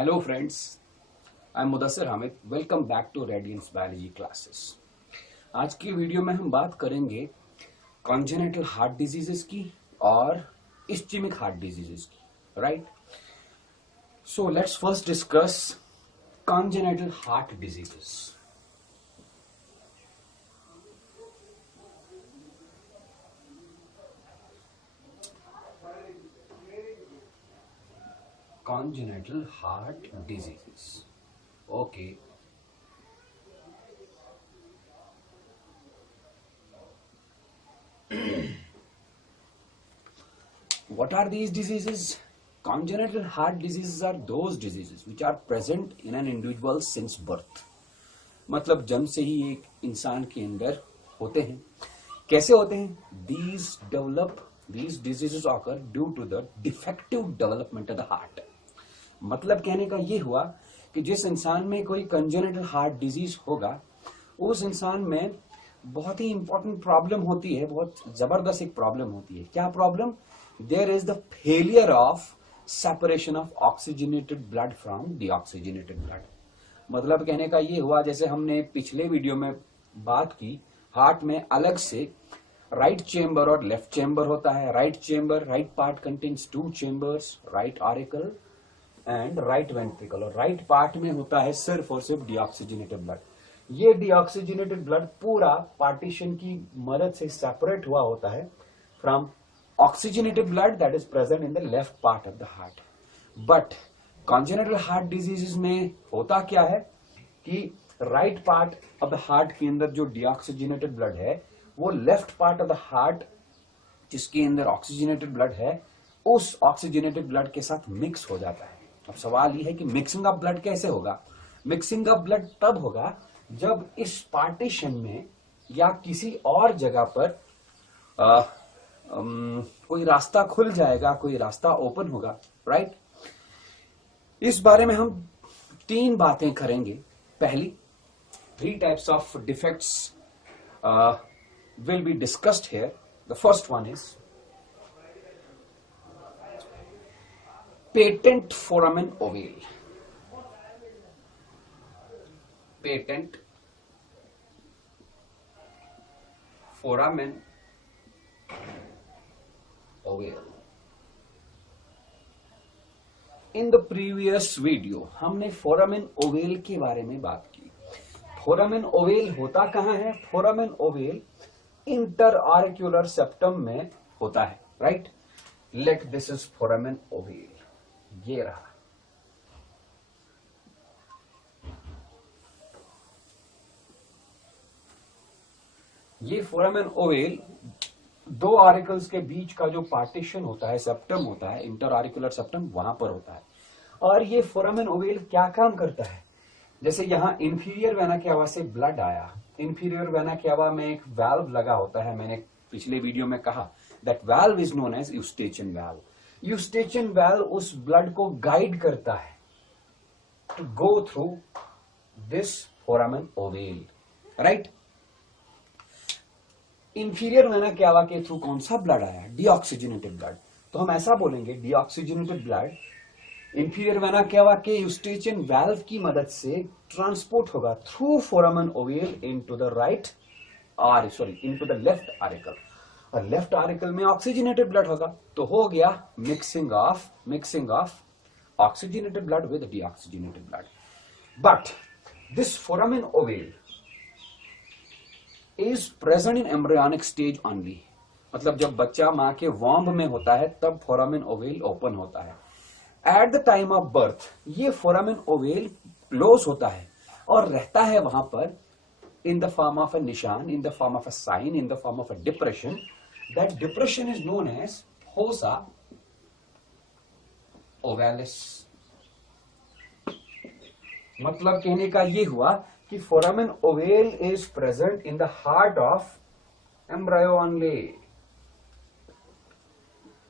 Hello friends, I am Mudassir Hamid. Welcome back to Radiance biology classes. आज की video में हम बात करेंगे कॉन्जेनिटल हार्ट डिजीजेस की और इस्चेमिक हार्ट डिजीजेस की, right? So let's first discuss congenital heart diseases. Congenital heart diseases. Okay. What are these diseases? Congenital heart diseases are those diseases which are present in an individual since birth. मतलब जन्म से ही एक इंसान के अंदर होते हैं। कैसे होते हैं? These diseases occur due to the defective development of the heart. मतलब कहने का ये हुआ कि जिस इंसान में कोई कंजेनिटल हार्ट डिजीज होगा उस इंसान में बहुत ही इंपॉर्टेंट प्रॉब्लम होती है, बहुत जबरदस्त एक प्रॉब्लम होती है। क्या problem? There is the failure of separation of oxygenated blood from deoxygenated blood. मतलब कहने का ये हुआ, जैसे हमने पिछले वीडियो में बात की, हार्ट में अलग से राइट चेम्बर और लेफ्ट चेम्बर होता है। Right chamber, right part contains 2 chambers, right auricle and right ventricle, और राइट पार्ट में होता है सिर्फ और सिर्फ डीऑक्सीजनेटेड ब्लड। ये डीऑक्सीजनेटेड ब्लड पूरा पार्टीशन की मदद से सेपरेट हुआ होता है from oxygenated blood that is present in the left part of the heart. But congenital heart diseases में होता क्या है कि right part of the heart के अंदर जो डीऑक्सीजनेटेड ब्लड है वो left part of the heart जिसके अंदर ऑक्सीजनेटेड ब्लड है उस ऑक्सीजनेटेड ब्लड के साथ मिक्स हो जाता है। अब सवाल यह है कि मिक्सिंग ऑफ ब्लड कैसे होगा? मिक्सिंग ऑफ ब्लड तब होगा जब इस पार्टीशन में या किसी और जगह पर कोई रास्ता खुल जाएगा, कोई रास्ता ओपन होगा, राइट? इस बारे में हम 3 बातें करेंगे। पहली, 3 types of defects will be discussed here. The first one is patent foramen ovale. Patent foramen ovale. In the previous video हमने foramen ovale के बारे में बात की। फोरामेन ओवेल होता कहां है? फोरामेन ओवेल इंटर ऑरिक्यूलर सेप्टम में होता है, right? Let this is foramen ovale. ये रहा। ये फोरामेन ओवेल 2 ऑरिकल्स के बीच का जो पार्टीशन होता है, सेप्टम होता है, इंटर ऑरिक्यूलर सेप्टम, वहां पर होता है। और ये फोरामेन ओवेल क्या काम करता है? जैसे यहां इंफीरियर वेना केवा से ब्लड आया, इंफीरियर वेना केवा में एक वाल्व लगा होता है। मैंने पिछले वीडियो में कहा that valve is known as Eustachian valve. Eustachian valve उस ब्लड को गाइड करता है to go through this foramen ovale, right? Inferior vena cava के थ्रू कौन सा ब्लड आया? Deoxygenated blood. तो हम ऐसा बोलेंगे, deoxygenated blood inferior vena cava के यूस्टेचियन वाल्व की मदद से ट्रांसपोर्ट होगा through foramen ovale into the into the left auricle, और लेफ्ट ऑरिकल में ऑक्सीजनेटेड ब्लड होगा। तो हो गया mixing of oxygenated blood with deoxygenated blood. But this foramen ovale is present in embryonic stage only. मतलब जब बच्चा मां के वॉम्ब में होता है तब फोरामेन ओवेल ओपन होता है। At the time of birth ये फोरामेन ओवेल क्लोज होता है और रहता है वहां पर in the form of a निशान, in the form of a sign, in the form of a depression. That depression is known as fossa ovalis. मतलब कहने का ये हुआ कि foramen ovale is present in the heart of embryo only,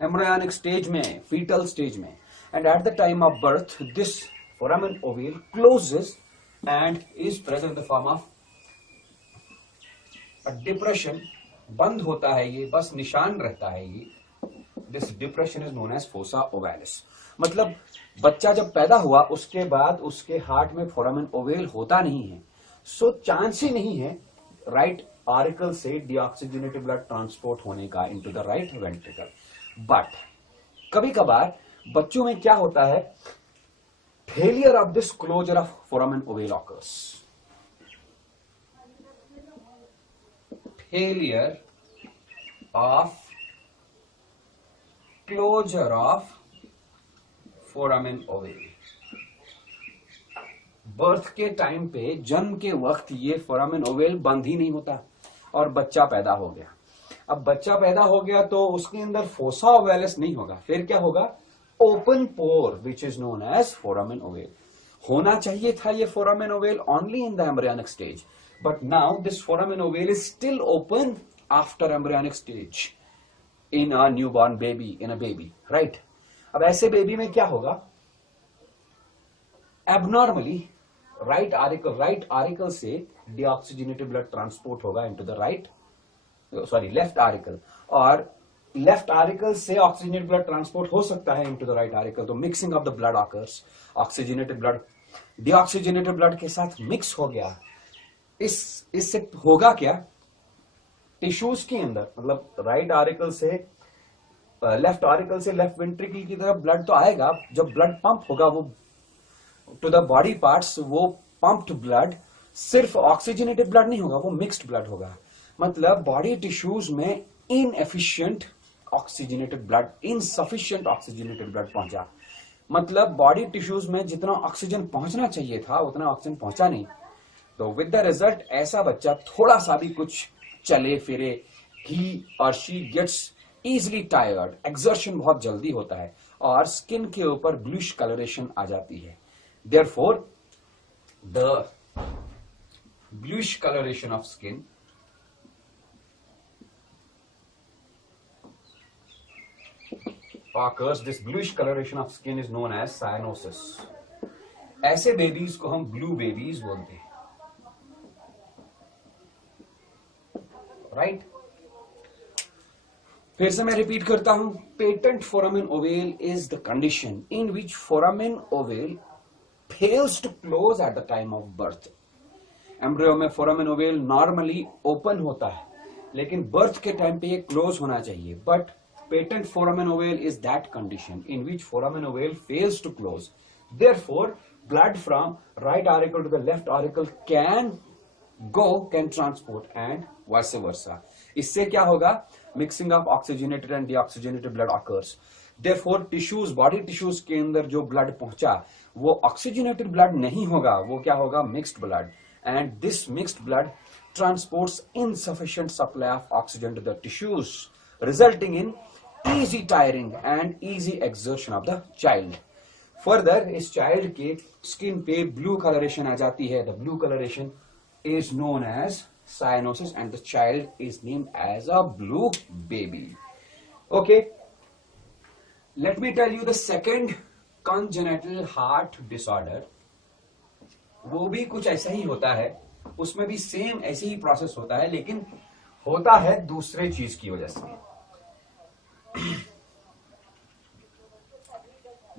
embryonic stage में, foetal stage में। And at the time of birth, this foramen ovale closes and is present in the form of a depression। बंद होता है ये, बस निशान रहता है ये, this depression is known as fossa ovalis. मतलब बच्चा जब पैदा हुआ उसके बाद उसके हार्ट में फोरामेन ओवेल होता नहीं है, सो चांस ही नहीं है राइट आरिकल से डीऑक्सीजनेटेड ब्लड ट्रांसपोर्ट होने का into the right ventricle. But कभी कभार बच्चों में क्या होता है, failure of this closure of foramen ovale occurs. Failure of closure of foramen ovale. Birth के टाइम पे, जन्म के वक्त ये फोरामेन ओवेल बंद ही नहीं होता और बच्चा पैदा हो गया। अब बच्चा पैदा हो गया तो उसके अंदर फोसा ओवेलिस नहीं होगा, फिर क्या होगा, open pore which is known as foramen ovale. होना चाहिए था ये foramen ovale only in the embryonic stage, but now this foramen ovale is still open after embryonic stage in a newborn baby, in a baby, right. अब ऐसे baby में क्या होगा, abnormally right auricle से डीऑक्सीजनेटेड ब्लड ट्रांसपोर्ट होगा into the left auricle, और left auricle से oxygenated blood transport हो सकता है इनटू द राइट आरिकल। तो mixing of the blood occurs, oxygenated blood deoxygenated blood के साथ मिक्स हो गया। इससे होगा क्या, टिश्यूज के अंदर, मतलब राइट आरिकल से लेफ्ट आरिकल से लेफ्ट वेंट्रिकल की तरफ ब्लड तो आएगा, जब ब्लड पंप होगा वो टू द बॉडी पार्ट्स, वो पंप्ड ब्लड सिर्फ ऑक्सीजनेटेड ब्लड नहीं होगा, वो मिक्स्ड ब्लड होगा। मतलब बॉडी टिश्यूज में inefficient oxygenated blood, insufficient oxygenated blood पहुंचा। मतलब बॉडी टिश्यूज में जितना ऑक्सीजन पहुंचना चाहिए था उतना ऑक्सीजन पहुंचा नहीं। तो विद द रिजल्ट ऐसा बच्चा थोड़ा सा भी कुछ चले फिरे, ही और she gets easily tired, exertion बहुत जल्दी होता है और स्किन के ऊपर ब्लूइश कलरेशन आ जाती है। Therefore, the bluish coloration of skin occurs. This bluish coloration of skin is known as cyanosis. ऐसे बेबीज को हम ब्लू बेबीज बोलते हैं, राइट। फिर से मैं रिपीट करता हूं, patent foramen ovale is the condition in which foramen oval fails to close at the time of birth. Embryo में फोरामेन ओवेल नॉर्मली ओपन होता है, लेकिन बर्थ के टाइम पे ये क्लोज होना चाहिए। But patent foramen ovale is that condition in which foramen ovale fails to close. Therefore blood from right auricle to the left auricle can transport and vice versa. इससे क्या होगा, mixing of oxygenated and deoxygenated blood occurs. Therefore tissues, body tissues के अंदर जो blood पहुंचा वो oxygenated blood नहीं होगा, वो क्या होगा, mixed blood. And this mixed blood transports insufficient supply of oxygen to the tissues, resulting in easy tiring and easy exertion of the child. Further, इस चाइल्ड के स्किन पे ब्लू कलरेशन आ जाती है। The blue colouration is known as cyanosis and the child is named as a blue baby. Okay, let me tell you the second congenital heart disorder. वो भी कुछ ऐसा ही होता है, उसमें भी सेम ऐसे ही प्रोसेस होता है, लेकिन होता है दूसरे चीज की वजह से।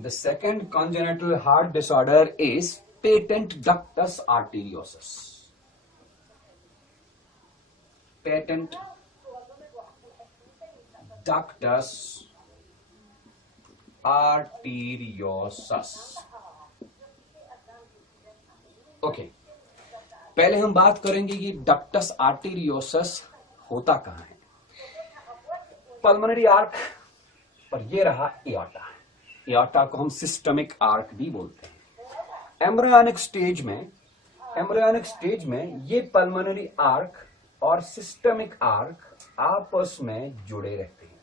The second congenital heart disorder is patent ductus arteriosus. Patent ductus arteriosus. Okay, पहले हम बात करेंगे कि डक्टस आर्टेरियोसस होता कहां है। पल्मोनरी आर्क और ये रहा एओर्टा। एओर्टा को हम सिस्टमिक आर्क भी बोलते हैं। एम्ब्रियोनिक स्टेज में ये पल्मोनरी आर्क और सिस्टमिक आर्क आपस में जुड़े रहते हैं,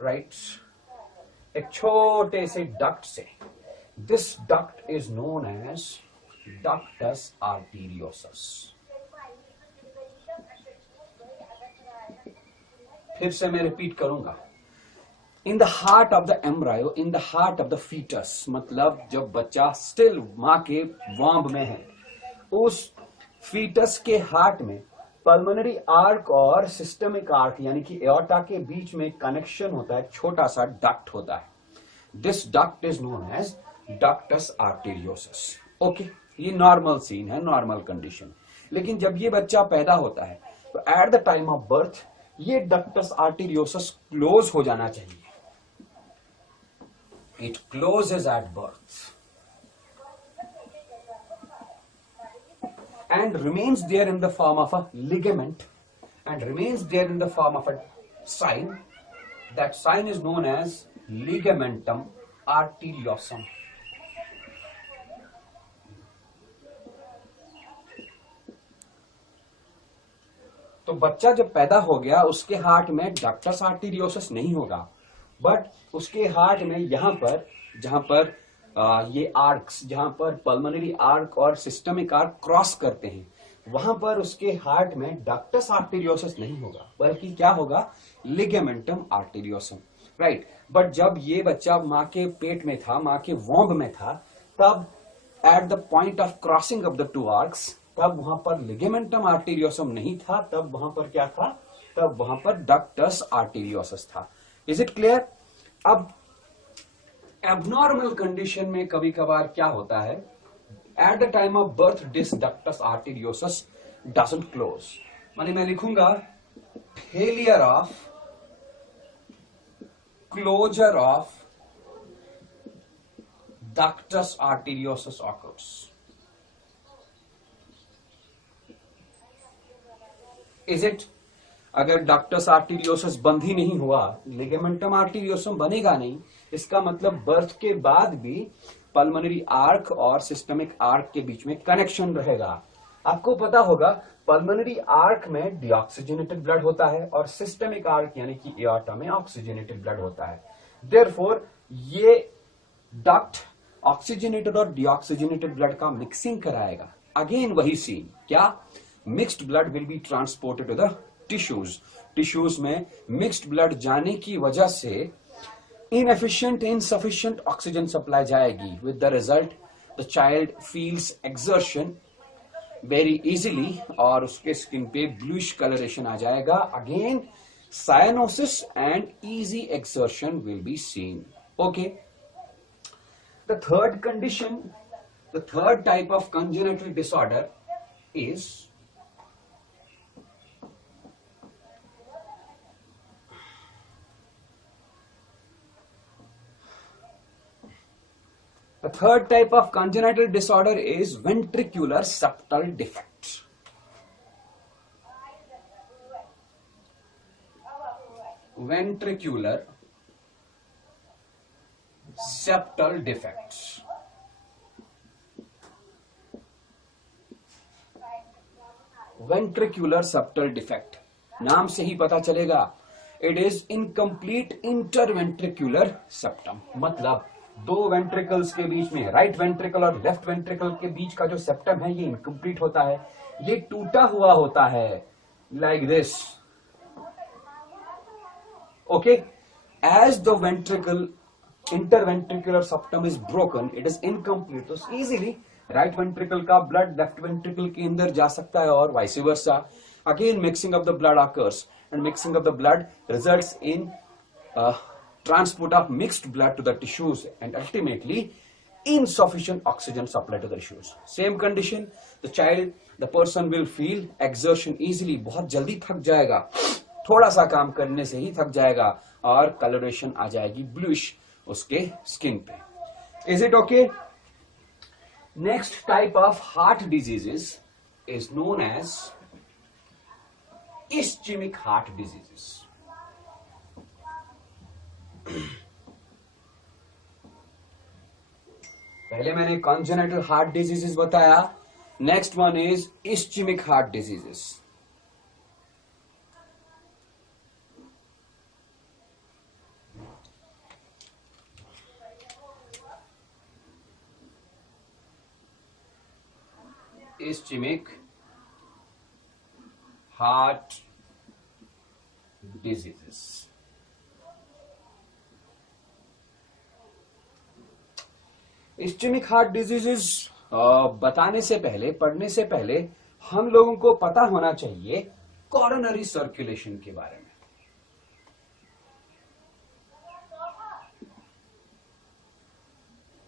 राइट। एक छोटे से डक्ट से, this duct is known as ductus arteriosus. फिर से मैं रिपीट करूंगा, in the heart of the embryo, in the heart of the foetus, मतलब जब बच्चा स्टिल मां के वॉम्ब में है, उस फीटस के हार्ट में पल्मोनरी आर्क और सिस्टमिक आर्क यानी कि एओर्टा के बीच में कनेक्शन होता है, छोटा सा डक्ट होता है. This duct is known as ductus arteriosus. Okay, ये नॉर्मल सीन है, नॉर्मल कंडीशन. लेकिन जब ये बच्चा पैदा होता है तो at the time of birth ये डक्टस आर्टेरियोसस क्लोज हो जाना चाहिए. It closes at birth and remains there in the form of a ligament and remains there in the form of a sign. That sign is known as ligamentum arteriosum. तो बच्चा जब पैदा हो गया उसके हार्ट में डक्टस आर्टेरियोसस नहीं होगा, बट उसके हार्ट में यहां पर जहां पर ये आर्क्स, जहां पर पल्मोनरी आर्क और सिस्टमिक आर्क क्रॉस करते हैं, वहां पर उसके हार्ट में डक्टस आर्टेरियोसस नहीं होगा, बल्कि क्या होगा, लिगामेंटम आर्टेरियोसम. राइट. बट जब ये बच्चा मां के पेट में था, मां के वॉम्ब में था, तब at the point of crossing of the two arcs, तब वहां पर लिगामेंटम आर्टेरियोसम नहीं था, तब वहां पर क्या था, तब वहां पर डक्टस आर्टेरियोसस था. Is it clear? अब एबनॉर्मल कंडीशन में कभी कभार क्या होता है, at the time of birth this ductus arteriosus doesn't close. माने मैं लिखूंगा failure of closure of ductus arteriosus occurs. Is it? अगर डक्टस आर्टेरियोसस बंद ही नहीं हुआ, लिगामेंटम आर्टेरियोसम बनेगा नहीं, इसका मतलब बर्थ के बाद भी पल्मोनरी आर्क और सिस्टमिक आर्क के बीच में कनेक्शन रहेगा. आपको पता होगा पल्मोनरी आर्क में डीऑक्सीजनेटेड ब्लड होता है और सिस्टमिक आर्क यानी कि एओर्टा में ऑक्सीजनेटेड ब्लड होता है. देयरफॉर ये डक्ट ऑक्सीजनेटेड और डीऑक्सीजनेटेड ब्लड का मिक्सिंग कराएगा. अगेन वही सीन, क्या, mixed blood will be transported to the tissues. Tissues में मिक्स्ड ब्लड जाने की वजह से इनएफिशिएंट, इनसफिशिएंट ऑक्सीजन सप्लाई जाएगी. With the result the child feels exertion very easily और उसके स्किन पे ब्लूइश कलरेशन आ जाएगा. Again cyanosis and easy exertion will be seen. Okay. The third condition, the third type of congenital disorder is the third type of congenital disorder is ventricular septal defect. Ventricular septal defects. Ventricular septal defect, नाम से ही पता चलेगा, it is incomplete interventricular septum. मतलब दो ventricles के बीच में, right ventricle और left ventricle के बीच का जो सेप्टम है ये इनकम्प्लीट होता है, ये टूटा हुआ होता है, like this. Okay. As the ventricle interventricular septum is broken, it is incomplete. तो इजीली राइट वेंट्रिकल का ब्लड लेफ्ट वेंट्रिकल के अंदर जा सकता है और vice versa. Again mixing of the blood occurs and mixing of the blood results in transport of mixed blood to the tissues and ultimately insufficient oxygen supply to the tissues. Same condition, the person will feel exertion easily. बहुत जल्दी थक जाएगा, थोड़ा सा काम करने से ही थक जाएगा और कलरेशन आ जाएगी ब्लूइश उसके स्किन पे. Is it okay? Next type of heart diseases is known as ischemic heart diseases. पहले मैंने कॉन्जेनिटल हार्ट डिजीजेस बताया, next one is ischaemic heart diseases. ischemic heart diseases. ischemic heart diseases बताने से पहले, पढ़ने से पहले हम लोगों को पता होना चाहिए कॉरोनरी सर्कुलेशन के बारे में।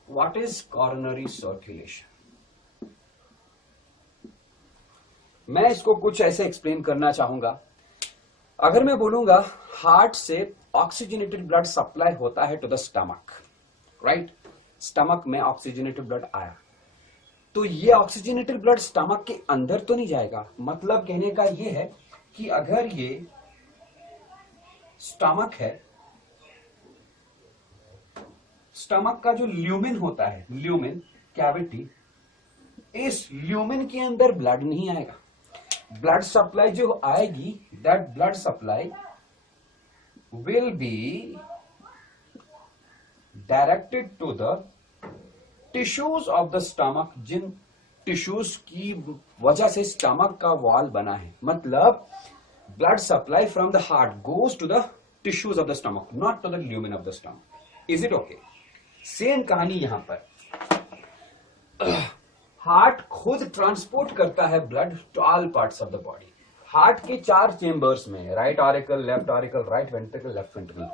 What is coronary circulation? मैं इसको कुछ ऐसे एक्सप्लेन करना चाहूंगा। अगर मैं बोलूंगा हार्ट से ऑक्सीजनेटेड ब्लड सप्लाई होता है to the stomach, right? Stomach में ऑक्सीजनेटेड ब्लड आया, तो ये ऑक्सीजनेटेड ब्लड स्टमक के अंदर तो नहीं जाएगा। मतलब कहने का ये है कि अगर ये स्टमक है, स्टमक का जो ल्यूमेन होता है, ल्यूमेन कैविटी, इस ल्यूमेन के अंदर ब्लड नहीं आएगा। ब्लड सप्लाई जो आएगी, that blood supply will be directed to the tissues of the stomach, जिन टिश्यूज की वजह से स्टमक का वॉल बना है। मतलब blood supply from the heart goes to the tissues of the stomach, not to the lumen of the stomach. Is it okay? Same कहानी यहां पर। हार्ट खुद ट्रांसपोर्ट करता है blood to all parts of the body. Heart के 4 chambers में, right auricle, left auricle, right ventricle, left ventricle,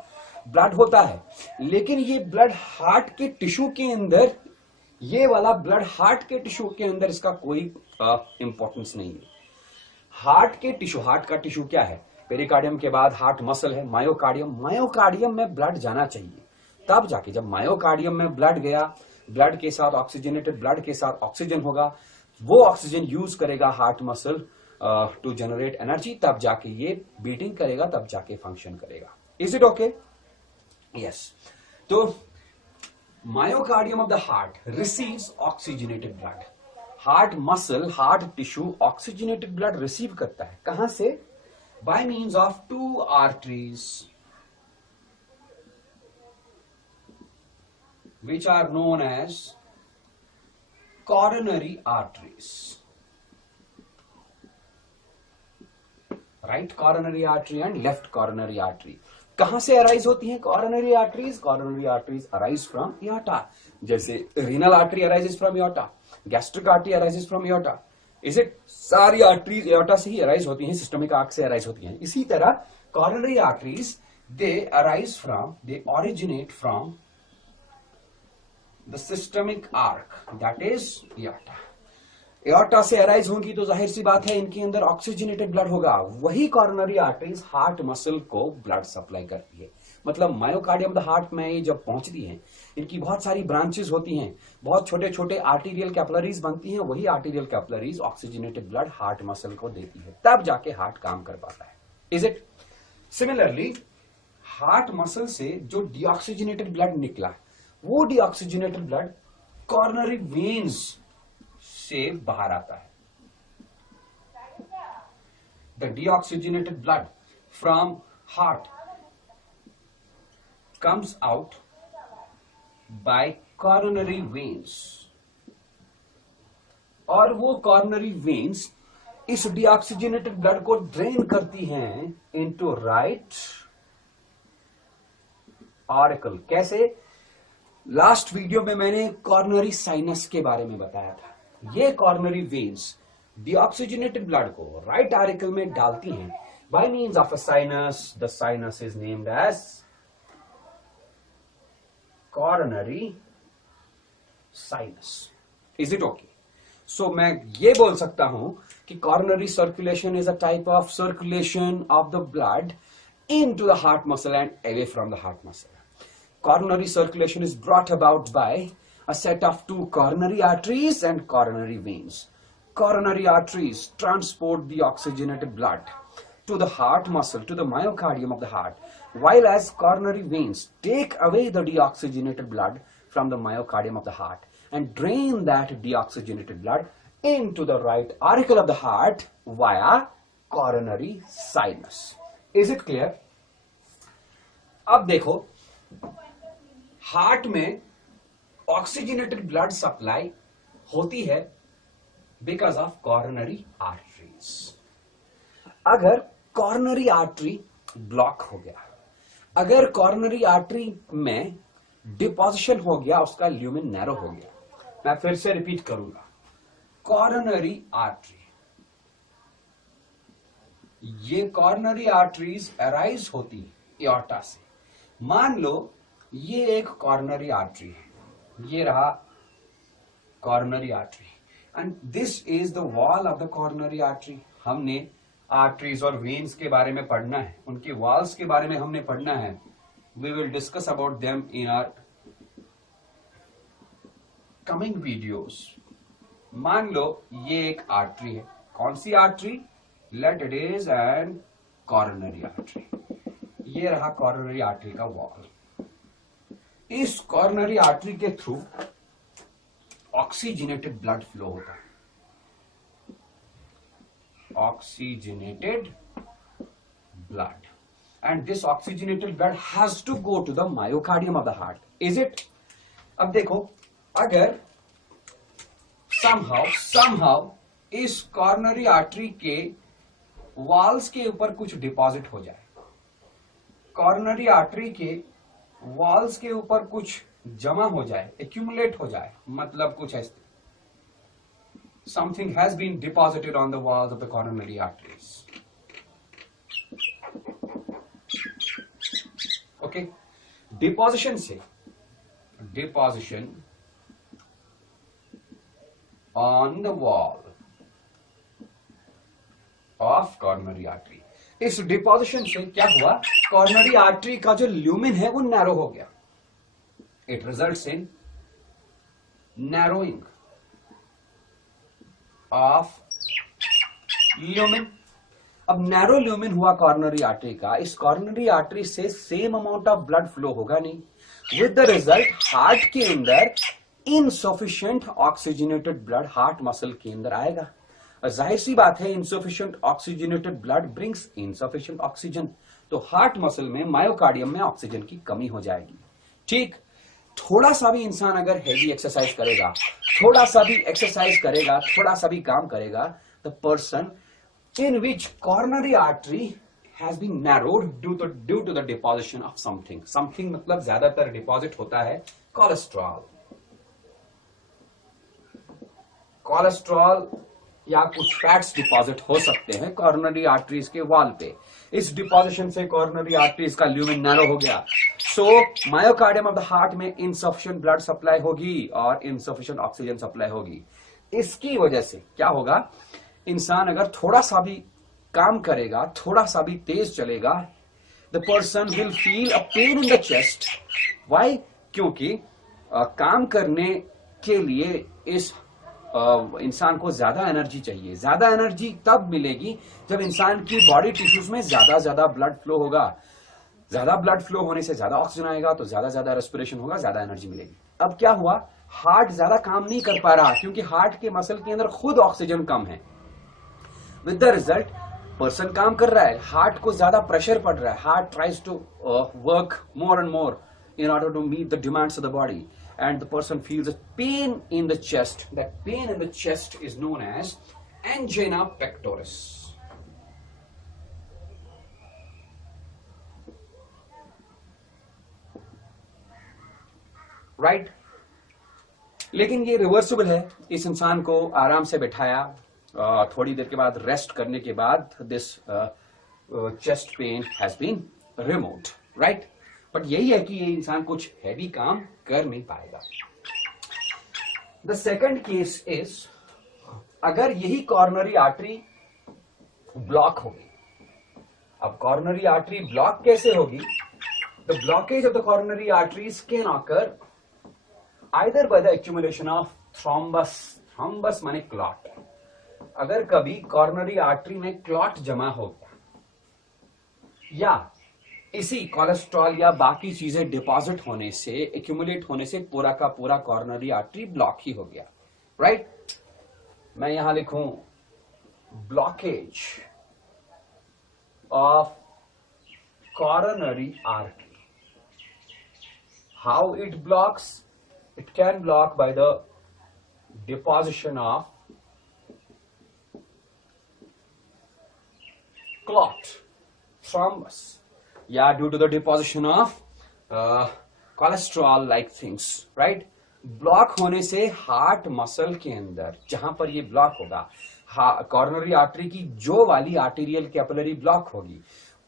blood होता है। लेकिन ये ब्लड हार्ट के टिश्यू के अंदर, ये वाला ब्लड हार्ट के टिश्यू के अंदर इसका कोई इंपॉर्टेंस नहीं है। हार्ट के टिश्यू, हार्ट का टिश्यू क्या है? पेरिकार्डियम के बाद हार्ट मसल है, मायोकार्डियम। मायोकार्डियम में ब्लड जाना चाहिए, तब जाके जब मायोकार्डियम में ब्लड गया, ब्लड के साथ ऑक्सीजनेटेड ब्लड के साथ ऑक्सीजन होगा, वो ऑक्सीजन यूज करेगा heart muscle to generate energy, तब जाके ये बीटिंग करेगा, तब जाके फंक्शन करेगा। Is it okay? यस। तो myocardium of the heart receives oxygenated blood. Heart muscle, heart tissue oxygenated blood receive करता है। कहां से? By means of 2 arteries which are known as coronary arteries, right coronary artery and left coronary artery। कहां से arise होती हैं coronary arteries? coronary arteries arise from aorta। जैसे renal artery arises from aorta, gastric artery arises from aorta। इसे सारी arteries aorta से ही arise होती हैं, सिस्टमिक आर्क से अराइज होती हैं। इसी तरह coronary arteries, they arise from, they originate from the systemic arc, that is aorta। Aorta से अराइज होंगी तो जाहिर सी बात है इनके अंदर ऑक्सीजनेटेड ब्लड होगा। वही कॉर्नरी आर्टरीज हार्ट मसल को ब्लड सप्लाई करती है। मतलब मायोकार्डियम द हार्ट में ये जब पहुंचती हैं, इनकी बहुत सारी ब्रांचेस होती हैं, बहुत छोटे छोटे आर्टीरियल कैपिलरीज बनती हैं। वही arterial capillaries oxygenated blood heart muscle को देती है, तब जाके हार्ट काम कर पाता है। Is it? Similarly heart muscle से जो डीऑक्सीजनेटेड ब्लड निकला, वो डीऑक्सीजनेटेड ब्लड कॉर्नरी वेन्स से बाहर आता है। The deoxygenated blood from heart comes out by coronary veins, और वो कॉर्नरी वेन्स इस डीऑक्सीजनेटेड ब्लड को ड्रेन करती हैं इनटू राइट ऑरिकल। कैसे? लास्ट वीडियो में मैंने कॉर्नरी साइनस के बारे में बताया था। ये कॉर्नरी वेन्स डीऑक्सीजनेटेड ब्लड को राइट ऑरिकल में डालती हैं by means of a sinus. The sinus is named as coronary sinus. Is it okay? So मैं ये बोल सकता हूं कि coronary circulation is a type of circulation of the blood into the heart muscle and away from the heart muscle. Coronary circulation is brought about by a set of 2 coronary arteries and coronary veins. Coronary arteries transport the oxygenated blood to the heart muscle, to the myocardium of the heart, while as coronary veins take away the deoxygenated blood from the myocardium of the heart and drain that deoxygenated blood into the right auricle of the heart via coronary sinus. Is it clear? अब देखो, heart में oxygenated blood supply होती है because of coronary arteries. अगर coronary artery block हो गया, अगर coronary artery में डिपोजिशन हो गया, उसका ल्यूमेन नैरो हो गया। मैं फिर से रिपीट करूंगा, कॉर्नरी आर्टरी ये कॉर्नरी आर्टरीज अराइज होती एओर्टा से। मान लो ये एक कॉर्नरी आर्टरी है, ये रहा coronary artery and this is the wall of the coronary artery. हमने आर्टरीज और वेन्स के बारे में पढ़ना है, उनके वॉल्स के बारे में हमने पढ़ना है। We will discuss about them in our coming videos. मान लो ये एक आर्टरी है, कौन सी artery? Let it is an coronary artery. ये रहा कॉर्नरी आर्टरी का वॉल। इस कॉर्नरी आर्टरी के थ्रू ऑक्सीजनेटेड ब्लड फ्लो होता है, oxygenated blood, and this oxygenated blood has to go to the myocardium of the heart, is it? अब देखो, अगर somehow इस कॉर्नरी आर्टरी के वॉल्स के ऊपर कुछ डिपॉजिट हो जाए, कॉर्नरी आर्टरी के वॉल्स के ऊपर कुछ जमा हो जाए, एक्यूमुलेट हो जाए, मतलब कुछ ऐसे, something has been deposited on the walls of the coronary arteries. Okay, deposition on the wall of coronary artery. इस डिपोजिशन से क्या हुआ? कॉर्नरी आर्टरी का जो ल्यूमेन है वो नैरो हो गया। It results in narrowing of lumen. अब नैरो ल्यूमेन हुआ कॉर्नरी आर्टरी का, इस कॉर्नरी आर्टरी से same amount of blood flow होगा नहीं, विद द रिजल्ट हार्ट के अंदर insufficient oxygenated blood heart muscle के अंदर आएगा। जाहिर सी बात है, insufficient oxygenated blood brings insufficient oxygen, तो हार्ट मसल में मायोकार्डियम में ऑक्सीजन की कमी हो जाएगी। ठीक, थोड़ा सा भी इंसान अगर हैवी एक्सरसाइज करेगा, थोड़ा सा भी एक्सरसाइज करेगा, थोड़ा सा भी काम करेगा, the person in which coronary artery has been narrowed due to the deposition of something मतलब ज्यादातर डिपॉजिट होता है कोलेस्ट्रॉल या कुछ फैट्स डिपॉजिट हो सकते हैं कॉर्नरी आर्टरीज के वॉल पे। इस डिपोजिशन से कॉर्नरी आर्टरीज का ल्यूमेन नैरो हो गया, सो मायोकार्डियम ऑफ द हार्ट में इनसफिशिएंट ब्लड सप्लाई होगी और इनसफिशिएंट ऑक्सीजन सप्लाई होगी। इसकी वजह से क्या होगा? इंसान अगर थोड़ा सा भी काम करेगा, थोड़ा सा भी तेज चलेगा, the person will feel a pain in the chest. Why? क्योंकि काम करने के लिए इस इंसान को ज्यादा एनर्जी चाहिए। ज्यादा एनर्जी तब मिलेगी जब इंसान की बॉडी टिश्यूज में ज्यादा ब्लड फ्लो होगा। ज्यादा ब्लड फ्लो होने से ज्यादा ऑक्सीजन आएगा, तो ज्यादा रेस्पिरेशन होगा, ज्यादा एनर्जी मिलेगी। अब क्या हुआ? हार्ट ज्यादा काम नहीं कर पा रहा क्योंकि हार्ट के मसल के अंदर खुद ऑक्सीजन कम है। विद द रिजल्ट पर्सन काम कर रहा है, हार्ट को ज्यादा प्रेशर पड़ रहा है, heart tries to work more and more in order to meet the demands of the body, and the person feels a pain in the chest. That pain in the chest is known as angina pectoris. Right? लेकिन ये reversible है। इस इंसान को आराम से बैठाया, थोड़ी देर के बाद रेस्ट करने के बाद this chest pain has been removed, right? But यही है कि ये इंसान कुछ हैवी काम कर नहीं पाएगा। द सेकंड केस इज, अगर यही कॉर्नरी आर्टरी ब्लॉक होगी। अब कॉर्नरी आर्टरी ब्लॉक कैसे होगी? The blockage of the coronary arteries can occur either by the accumulation of thrombus माने क्लॉट। अगर कभी कॉर्नरी आर्टरी में क्लॉट जमा हो गया, या इसी कोलेस्ट्रॉल या बाकी चीजें डिपॉजिट होने से, एक्यूमुलेट होने से पूरा का पूरा कॉर्नरी आर्टरी ब्लॉक ही हो गया, राइट? मैं यहां लिखूं blockage of coronary artery. How it blocks? It can block by the deposition of clot, thrombus, या due to the deposition of cholesterol like things, right? Block होने से हार्ट मसल के अंदर, जहां पर ये ब्लॉक होगा, कॉर्नरी आर्टरी की जो वाली आर्टेरियल कैपिलरी ब्लॉक होगी,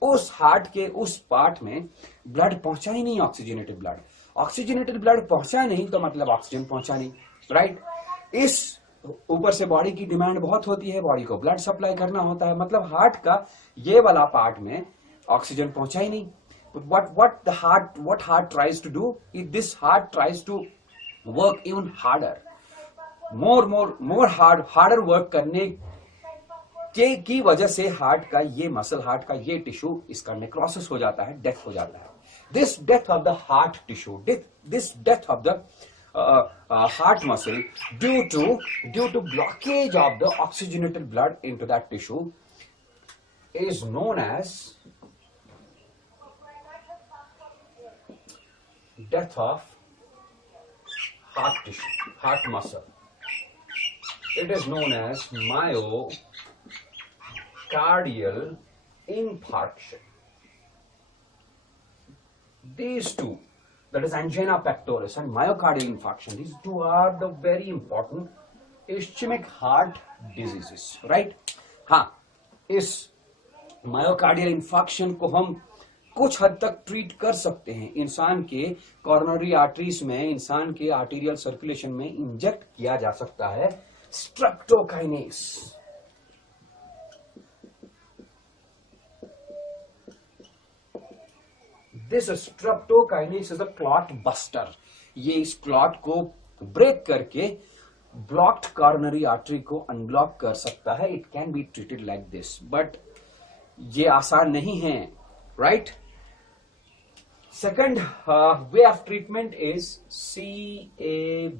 उस हार्ट के उस पार्ट में ब्लड पहुंचा ही नहीं, ऑक्सीजनेटेड ब्लड। ऑक्सीजनेटेड ब्लड पहुंचा नहीं तो मतलब ऑक्सीजन पहुंचा नहीं, राइट। इस ऊपर से बॉडी की डिमांड बहुत होती है, बॉडी को ब्लड सप्लाई करना होता है, मतलब हार्ट का ये वाला पार्ट में ऑक्सीजन पहुंचा ही नहीं। what heart tries to do is this heart tries to work even harder, more harder work करने के की वजह से हार्ट का ये मसल, हार्ट का ये टिश्यू इसका नेक्रोसिस हो जाता है, डेथ हो जाता है। This death of the heart tissue, this death of the heart muscle due to blockage of the oxygenated blood into that tissue is known as death of heart tissue, heart muscle. It is known as myocardial infarction. These two, that is angina pectoris and myocardial infarction, these two are the very important ischemic heart diseases, right? हाँ, इस myocardial infarction को हम कुछ हद तक treat कर सकते हैं। इंसान के कॉर्नरी आर्टरीज में, इंसान के आर्टीरियल सर्कुलेशन में इंजेक्ट किया जा सकता है streptokinase. This streptokinase is a clot buster. ये इस क्लॉट को ब्रेक करके ब्लॉक्ड कॉर्नरी आर्टरी को अनब्लॉक कर सकता है। It can be treated like this, but ये आसान नहीं है, right. Second way of treatment is CABG।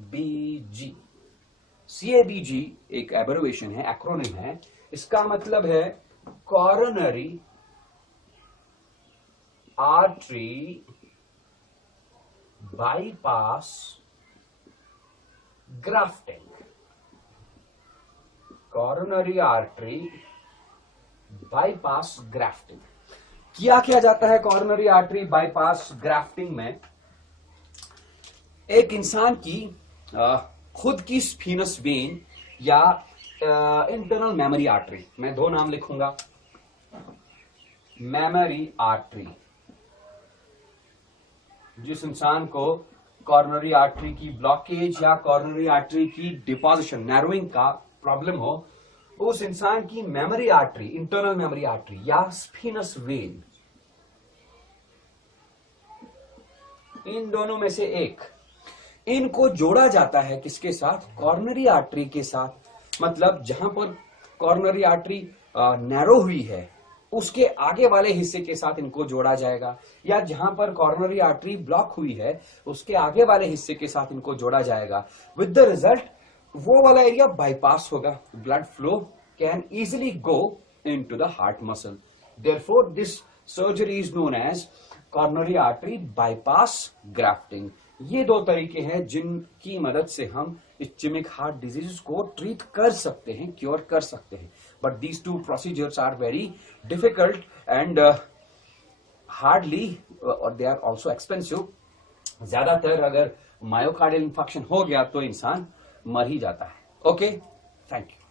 CABG एक एब्रिविएशन है, एक्रोनिम है। इसका मतलब है coronary artery bypass grafting. Coronary artery bypass grafting किया जाता है। कॉर्नरी आर्टरी बाईपास ग्राफ्टिंग में एक इंसान की खुद की स्फीनस वेन या इंटरनल मेमोरी आर्टरी, मैं दो नाम लिखूंगा, मेमोरी आर्टरी। जिस इंसान को कॉर्नरी आर्टरी की ब्लॉकेज या कॉर्नरी आर्टरी की डिपोजिशन, नैरोइंग का प्रॉब्लम हो, उस इंसान की memory artery, internal memory artery या स्फीनस वेन, इन दोनों में से एक, इनको जोड़ा जाता है किसके साथ? कॉर्नरी आर्टरी के साथ। मतलब जहां पर कॉर्नरी आर्टरी नैरो हुई है उसके आगे वाले हिस्से के साथ इनको जोड़ा जाएगा, या जहां पर कॉर्नरी आर्टरी ब्लॉक हुई है उसके आगे वाले हिस्से के साथ इनको जोड़ा जाएगा। विद द रिजल्ट वो वाला एरिया बाईपास होगा, blood flow can easily go into the heart muscle. Therefore this surgery is known as coronary artery bypass grafting. ये दो तरीके हैं जिनकी मदद से हम इस्चेमिक हार्ट डिजीज को ट्रीट कर सकते हैं, क्योर कर सकते हैं। But these two procedures are very difficult and hardly, और दे आर ऑल्सो एक्सपेंसिव। ज्यादातर अगर मायोकार्डियल इंफेक्शन हो गया तो इंसान मर ही जाता है। Okay, thank you.